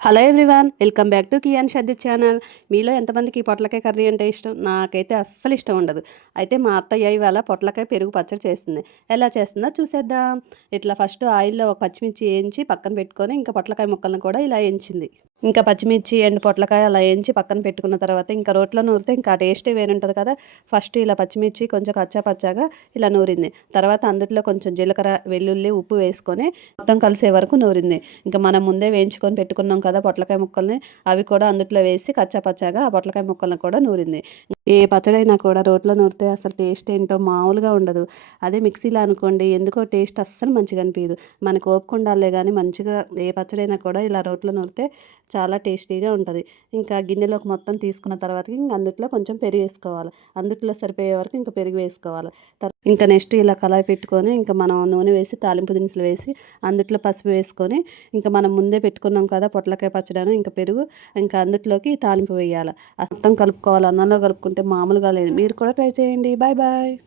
Hello everyone welcome back to Kian షద్ది channel. మీలో ఎంతమందికి పొట్లకాయ కర్రీ అంటే ఇష్టం? నాకైతే అస్సలు ఇష్టం ఉండదు. అయితే మా అత్తయ్య ఇవాళ పొట్లకాయ పెరుగు పచ్చడి చేస్తుంది ఎలా చేస్తుందో చూసేద్దాం. ఇట్లా ఫస్ట్ ఆయిల్లో ఒక పచ్చిమిర్చి వేయించి పక్కన పెట్టుకొని ఇంకా పొట్లకాయ ముక్కలను కూడా ఇలా వేయించింది. ఇంకా పచ్చిమిర్చి అండ్ పొట్లకాయ అలా వేయించి పక్కన పెట్టుకున్న తర్వాత ఇంకా రోట్లో నూరితే ఇంకా టేస్టే వేరుంటుంది కదా. ఫస్ట్ ఇలా పచ్చిమిర్చి కొంచెం కచ్చా పచ్చాగా ఇలా నూరింది. తర్వాత అందులో కొంచెం జీలకర్ర వెల్లుల్లి ఉప్పు వేసుకొని మొత్తం కలిసే వరకు నూరింది. ఇంకా మనం ముందే వేయించుకొని పెట్టుకున్నాం కదా పొట్లకాయ ముక్కల్ని అవి కూడా అందుట్లో వేసి కచ్చా పచ్చాగా ఆ పొట్లకాయ ముక్కల్ని కూడా నూరింది. ఏ పచ్చడైనా కూడా రోట్లో నూరితే అసలు టేస్ట్ ఏంటో మామూలుగా ఉండదు. అదే మిక్సీలో అనుకోండి ఎందుకో టేస్ట్ అస్సలు మంచిగా అనిపించదు మనకు ఓపుకుండాలే కానీ మంచిగా ఏ పచ్చడైనా కూడా ఇలా రోట్లో నూరితే చాలా టేస్టీగా ఉంటుంది. ఇంకా గిన్నెలోకి మొత్తం తీసుకున్న తర్వాత ఇంకా అందుట్లో కొంచెం పెరుగు వేసుకోవాలి. అందుట్లో సరిపోయే వరకు ఇంకా పెరుగు వేసుకోవాలి. ఇంకా నెక్స్ట్ ఇలా కళాయి పెట్టుకొని ఇంకా మనం నూనె వేసి తాలింపు దినుసులు వేసి అందుట్లో పసుపు వేసుకొని ఇంకా మనం ముందే పెట్టుకున్నాం కదా పొట్లకాయ పచ్చడాను ఇంకా పెరుగు ఇంకా అందుట్లోకి తాలింపు వేయాలి. మొత్తం కలుపుకోవాలి అన్నంలో కలుపుకుంటే మామూలుగా లేదు. మీరు కూడా ట్రై చేయండి. Bye bye.